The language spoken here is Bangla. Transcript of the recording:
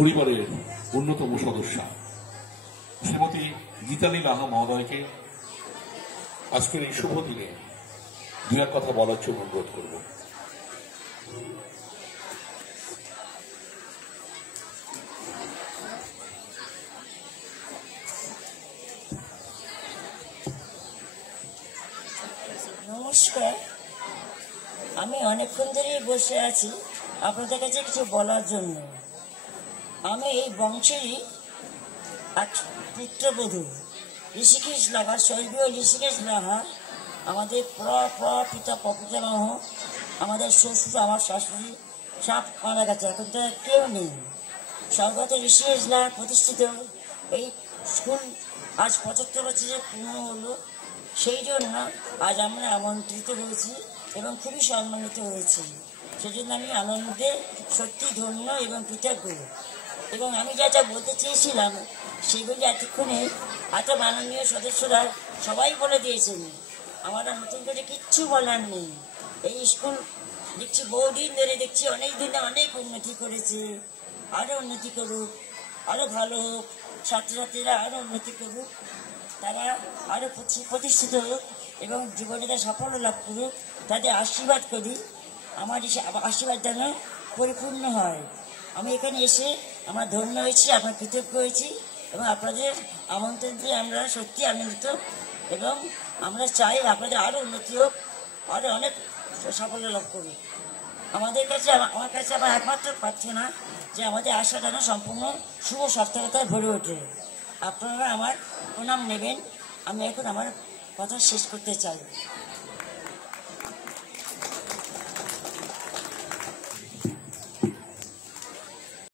পরিবারের অন্যতম সদস্যা শ্রীমতী গীতালি লাহা মহোদয়কে আজকের এই শুভ দিনে দু এক কথা বলার জন্য অনুরোধ করব। নমস্কার, আমি অনেকক্ষণ ধরেই বসে আছি আপনাদের কাছে কিছু বলার জন্য। আমি এই বংশেরই এক পুত্রবধূ ঋষিকেশ লাহা, স্বর্গীয় ঋষিকেশ লাহা, আমাদের পিতা পিতামহ, আমাদের শ্বশুর, আমার শাশুড়ি সব মারা গেছে, এখন তো কেউ নেই। স্বর্গত ঋষিকেশ লাহা প্রতিষ্ঠিত এই স্কুল আজ 75 বছরে পূর্ণ হলো। সেই জন্য আজ আমরা আমন্ত্রিত হয়েছি এবং খুবই সম্মানিত হয়েছি। সেজন্য আমি আনন্দে সত্যি ধন্য এবং কৃতজ্ঞ। এবং আমি যা যা বলতে চেয়েছিলাম সেগুলি এতক্ষণে এত মাননীয় সদস্যরা সবাই বলে দিয়েছেন। আমার নতুন করে কিচ্ছু বলার নেই। এই স্কুল দেখছি বহুদিন ধরে দেখছি, অনেক দিনে অনেক উন্নতি করেছে, আরও উন্নতি করুক, আরও ভালো হোক, ছাত্রছাত্রীরা আরও উন্নতি করুক, তারা আরও প্রতিষ্ঠিত হোক এবং জীবনে তারা সাফল্য লাভ করুক, তাদের আশীর্বাদ করি। আমার আশীর্বাদ যেন পরিপূর্ণ হয়। আমি এখানে এসে আমরা ধন্য হয়েছি, আমরা কৃতজ্ঞ হয়েছি এবং আপনাদের আমন্ত্রণ দিয়ে আমরা সত্যি আনন্দিত এবং আমরা চাই আপনাদের আরও উন্নতি হোক, আরও অনেক সাফল্য লাভ করুক। আমার কাছে আমার একমাত্র প্রার্থনা যে আমাদের আশা যেন সম্পূর্ণ শুভ সার্থকতায় ভরে ওঠে। আপনারা আমার প্রণাম নেবেন। আমি এখন আমার কথা শেষ করতে চাই।